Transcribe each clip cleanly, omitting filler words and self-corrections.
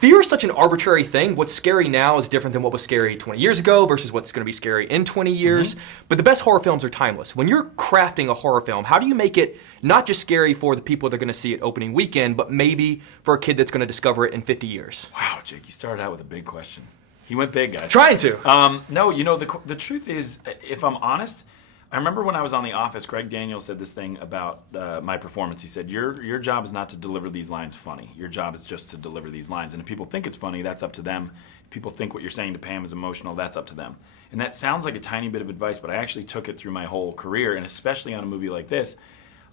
Fear is such an arbitrary thing. What's scary now is different than what was scary 20 years ago versus what's going to be scary in 20 years. But the best horror films are timeless. When you're crafting a horror film, how do you make it not just scary for the people that are going to see it opening weekend, but maybe for a kid that's going to discover it in 50 years? Wow, Jake, you started out with a big question. He went big, guys. Trying to. No, the truth is, if I'm honest, I remember when I was on The Office, Greg Daniels said this thing about my performance. He said, your job is not to deliver these lines funny. Your job is just to deliver these lines. And if people think it's funny, that's up to them. If people think what you're saying to Pam is emotional, that's up to them. And that sounds like a tiny bit of advice, but I actually took it through my whole career, and especially on a movie like this.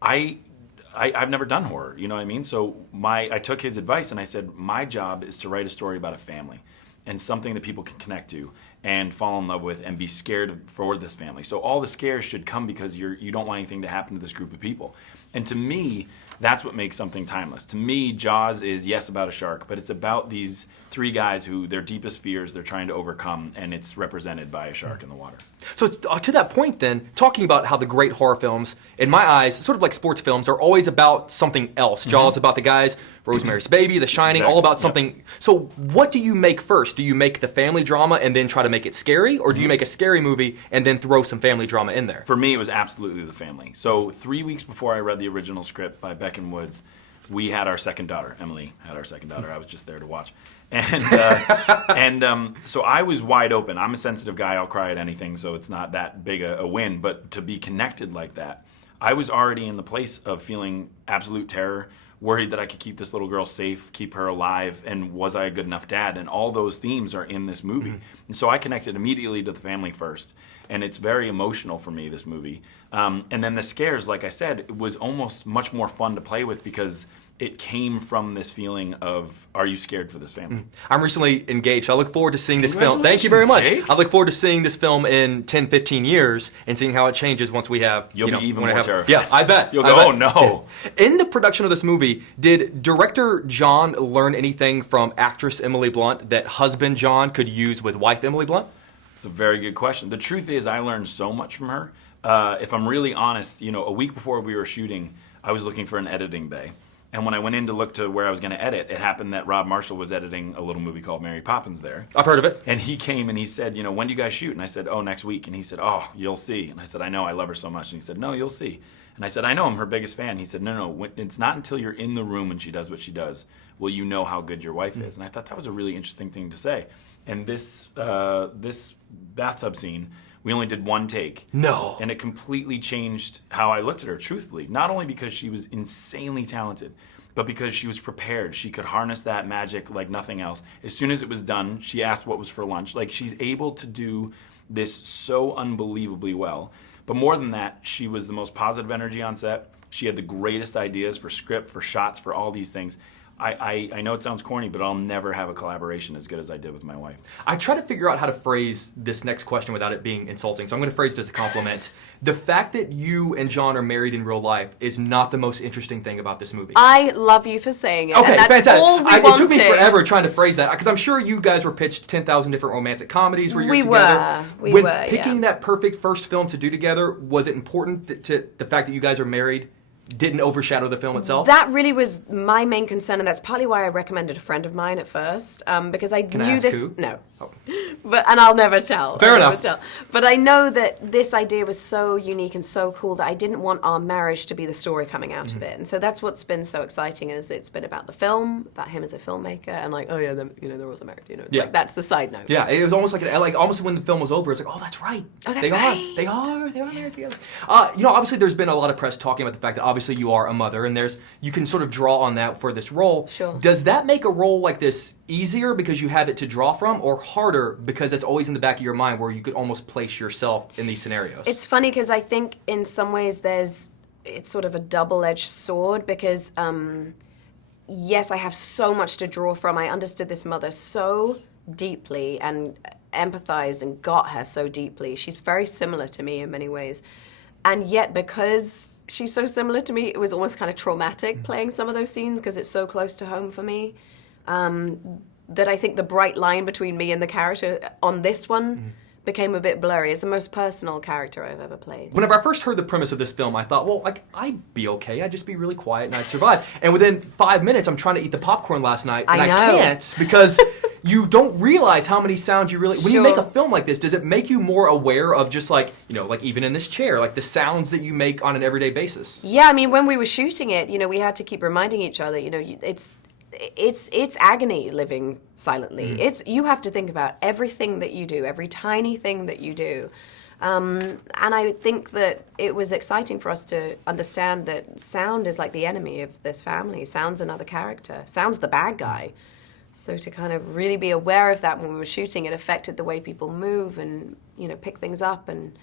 I've never done horror, you know what I mean? So I took his advice and I said, my job is to write a story about a family and something that people can connect to and fall in love with and be scared for this family. So all the scares should come because you don't want anything to happen to this group of people. And to me, that's what makes something timeless. To me, Jaws is, yes, about a shark, but it's about these three guys who their deepest fears they're trying to overcome, and it's represented by a shark in the water. So to that point then, talking about how the great horror films, in my eyes, sort of like sports films, are always about something else. Jaws about the guys, Rosemary's Baby, The Shining, all about something. Yep. So what do you make first? Do you make the family drama and then try to make it scary? Or do you make a scary movie and then throw some family drama in there? For me, it was absolutely the family. So 3 weeks before I read the original script by Beck and Woods, we had our second daughter. Emily had our second daughter. I was just there to watch. And so I was wide open. I'm a sensitive guy. I'll cry at anything, so it's not that big a win. But to be connected like that, I was already in the place of feeling absolute terror, worried that I could keep this little girl safe, keep her alive, and was I a good enough dad? And all those themes are in this movie. And so I connected immediately to the family first. And it's very emotional for me, this movie. And then the scares, like I said, it was almost much more fun to play with because it came from this feeling of, are you scared for this family? I'm recently engaged. I look forward to seeing this film. Thank you very much. Jake. I look forward to seeing this film in 10, 15 years and seeing how it changes once we have... You'll be even more terrified. Yeah, I bet. You'll go, oh no. In the production of this movie, did director John learn anything from actress Emily Blunt that husband John could use with wife Emily Blunt? It's a very good question. The truth is, I learned so much from her. If I'm really honest, a week before we were shooting, I was looking for an editing bay. And when I went in to look to where I was going to edit, it happened that Rob Marshall was editing a little movie called Mary Poppins there. I've heard of it. And he came and he said, when do you guys shoot? And I said, oh, next week. And he said, oh, you'll see. And I said, I know, I love her so much. And he said, no, you'll see. And I said, I know, I'm her biggest fan. He said, no, it's not until you're in the room and she does what she does will you know how good your wife is. And I thought that was a really interesting thing to say. And this bathtub scene, we only did one take. No. And it completely changed how I looked at her, truthfully. Not only because she was insanely talented, but because she was prepared. She could harness that magic like nothing else. As soon as it was done, she asked what was for lunch. Like, she's able to do this so unbelievably well. But more than that, she was the most positive energy on set. She had the greatest ideas for script, for shots, for all these things. I know it sounds corny, but I'll never have a collaboration as good as I did with my wife. I try to figure out how to phrase this next question without it being insulting, so I'm going to phrase it as a compliment. The fact that you and John are married in real life is not the most interesting thing about this movie. I love you for saying it. Okay, and that's fantastic. all we wanted. It took me forever trying to phrase that, because I'm sure you guys were pitched 10,000 different romantic comedies where you're together. We were, yeah. Picking that perfect first film to do together, was it important that the fact that you guys are married didn't overshadow the film itself? That really was my main concern, and that's partly why I recommended a friend of mine at first, because I Can I knew ask this. who? No, and I'll never tell. Fair I'll enough. Never tell. But I know that this idea was so unique and so cool that I didn't want our marriage to be the story coming out of it, and so that's what's been so exciting. Is it's been about the film, about him as a filmmaker, and like, oh yeah, they're also married. It's like that's the side note. Yeah, it was almost like almost when the film was over, it's like, oh, that's right. Oh, that's right. They are married together. Obviously, there's been a lot of press talking about the fact that obviously you are a mother, and you can sort of draw on that for this role. Sure. Does that make a role like this easier because you have it to draw from, or harder because it's always in the back of your mind where you could almost place yourself in these scenarios? It's funny because I think in some ways it's sort of a double-edged sword because yes, I have so much to draw from. I understood this mother so deeply and empathized and got her so deeply. She's very similar to me in many ways. And yet because she's so similar to me, it was almost kind of traumatic playing some of those scenes because it's so close to home for me. That I think the bright line between me and the character on this one became a bit blurry. It's the most personal character I've ever played. Whenever I first heard the premise of this film, I thought, well, like, I'd be okay. I'd just be really quiet and I'd survive. And within 5 minutes, I'm trying to eat the popcorn last night, and I can't because you don't realize how many sounds you really... When you make a film like this, does it make you more aware of just like, you know, like even in this chair, like the sounds that you make on an everyday basis? Yeah, I mean, when we were shooting it, you know, we had to keep reminding each other, you know, it's agony living silently. You have to think about everything that you do, every tiny thing that you do. And I think that it was exciting for us to understand that sound is like the enemy of this family. Sound's another character. Sound's the bad guy. So to kind of really be aware of that when we were shooting, it affected the way people move and, you know, pick things up, and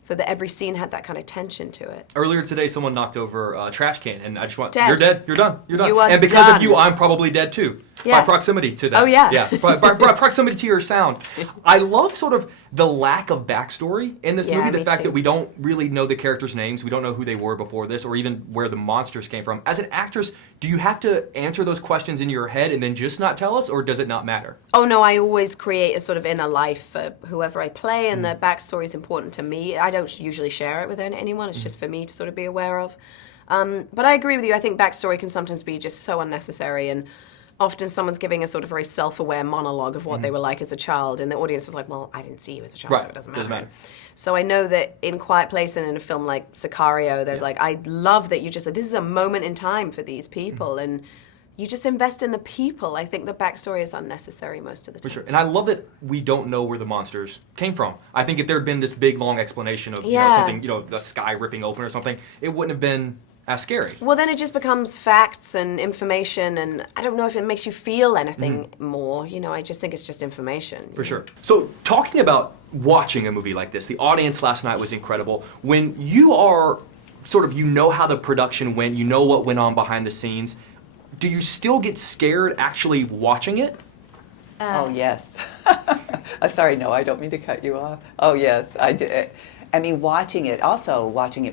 so that every scene had that kind of tension to it. Earlier today, someone knocked over a trash can, and I just want... Dead. You're dead. You're done. You're done. You are and because done. of you, I'm probably dead too. Yeah. By proximity to that. Oh, yeah. Yeah, by proximity to your sound. I love sort of the lack of backstory in this movie, the me fact too. that we don't really know the characters' names, we don't know who they were before this, or even where the monsters came from. As an actress, do you have to answer those questions in your head and then just not tell us, or does it not matter? Oh, no, I always create a sort of inner life for whoever I play, and the backstory is important to me. I don't usually share it with anyone. It's just for me to sort of be aware of. But I agree with you. I think backstory can sometimes be just so unnecessary, and often someone's giving a sort of very self-aware monologue of what they were like as a child, and the audience is like, well, I didn't see you as a child, so it doesn't matter. So I know that in Quiet Place and in a film like Sicario, there's like, I love that you just said, this is a moment in time for these people, and you just invest in the people. I think the backstory is unnecessary most of the time. For sure. And I love that we don't know where the monsters came from. I think if there had been this big, long explanation of you know, something, you know, the sky ripping open or something, it wouldn't have been as scary. Well, then it just becomes facts and information, and I don't know if it makes you feel anything more. You know, I just think it's just information. For sure. So, talking about watching a movie like this, the audience last night was incredible. When you are sort of, you know how the production went, you know what went on behind the scenes, do you still get scared actually watching it? Oh, yes. Sorry, no, I don't mean to cut you off. Oh, yes, I did. I mean, watching it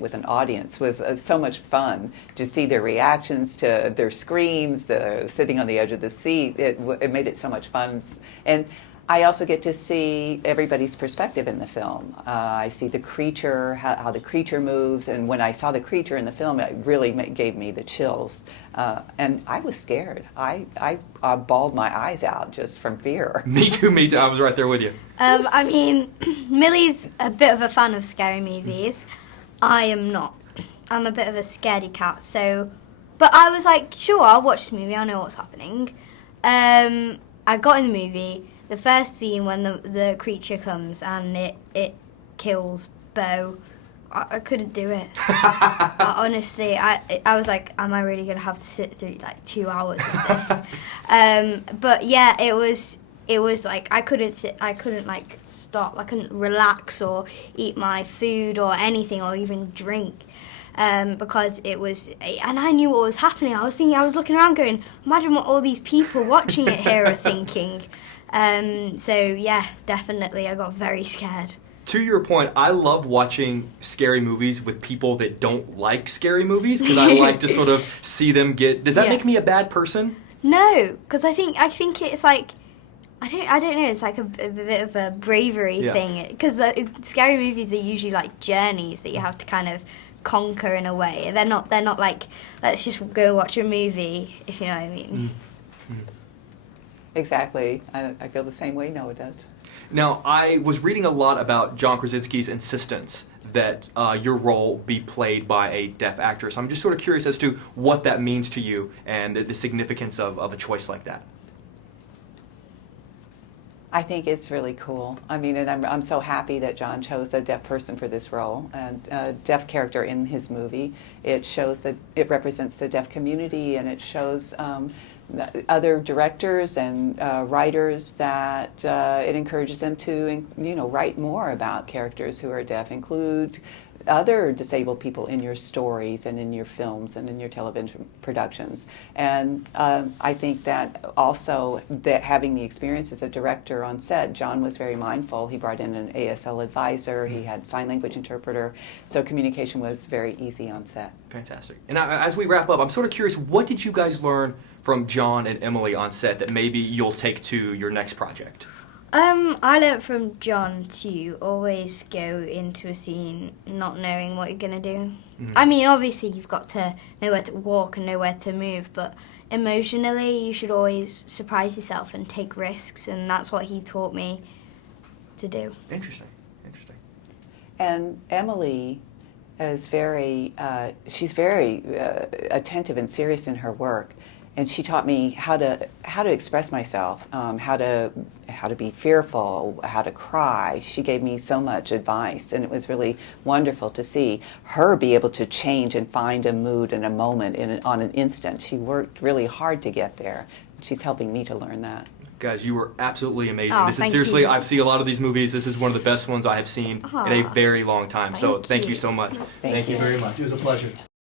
with an audience was so much fun to see their reactions to their screams, the sitting on the edge of the seat. It made it so much fun. And I also get to see everybody's perspective in the film. I see the creature, how the creature moves, and when I saw the creature in the film, it really gave me the chills. And I was scared. I bawled my eyes out just from fear. Me too, me too. I was right there with you. I mean, Millie's a bit of a fan of scary movies. I am not. I'm a bit of a scaredy cat, so... But I was like, sure, I'll watch this movie, I know what's happening. I got in the movie, the first scene when the creature comes and it kills Bo, I couldn't do it. Honestly, I was like, am I really going to have to sit through like 2 hours of this? But yeah, it was like I couldn't like stop. I couldn't relax or eat my food or anything or even drink. Because it was, and I knew what was happening. I was looking around going, imagine what all these people watching it here are thinking. So yeah, definitely I got very scared. To your point, I love watching scary movies with people that don't like scary movies because I like to sort of see them get... Does that make me a bad person? No, because I think it's like, I don't know, it's like a bit of a bravery thing. Because scary movies are usually like journeys that you have to kind of conquer in a way. They're not like, let's just go watch a movie, if you know what I mean. Exactly. I feel the same way Noah does. Now, I was reading a lot about John Krasinski's insistence that your role be played by a deaf actress. I'm just sort of curious as to what that means to you and the significance of a choice like that. I think it's really cool. I mean, and I'm so happy that John chose a deaf person for this role, and a deaf character in his movie. It shows that it represents the deaf community, and it shows other directors and writers that it encourages them to, write more about characters who are deaf, include other disabled people in your stories and in your films and in your television productions. And I think that also that having the experience as a director on set, John was very mindful. He brought in an ASL advisor, he had sign language interpreter, so communication was very easy on set. Fantastic. And as we wrap up, I'm sort of curious, what did you guys learn from John and Emily on set that maybe you'll take to your next project? I learnt from John to always go into a scene not knowing what you're going to do. I mean, obviously you've got to know where to walk and know where to move, but emotionally you should always surprise yourself and take risks, and that's what he taught me to do. Interesting. And Emily is she's very attentive and serious in her work, and she taught me how to express myself, how to be fearful, how to cry. She gave me so much advice, and it was really wonderful to see her be able to change and find a mood and a moment on an instant. She worked really hard to get there. She's helping me to learn that. Guys, you were absolutely amazing. Oh, This is thank seriously, you. I've seen a lot of these movies. This is one of the best ones I have seen in a very long time. So Thank thank you you. so much. Thank you. Very much. It was a pleasure.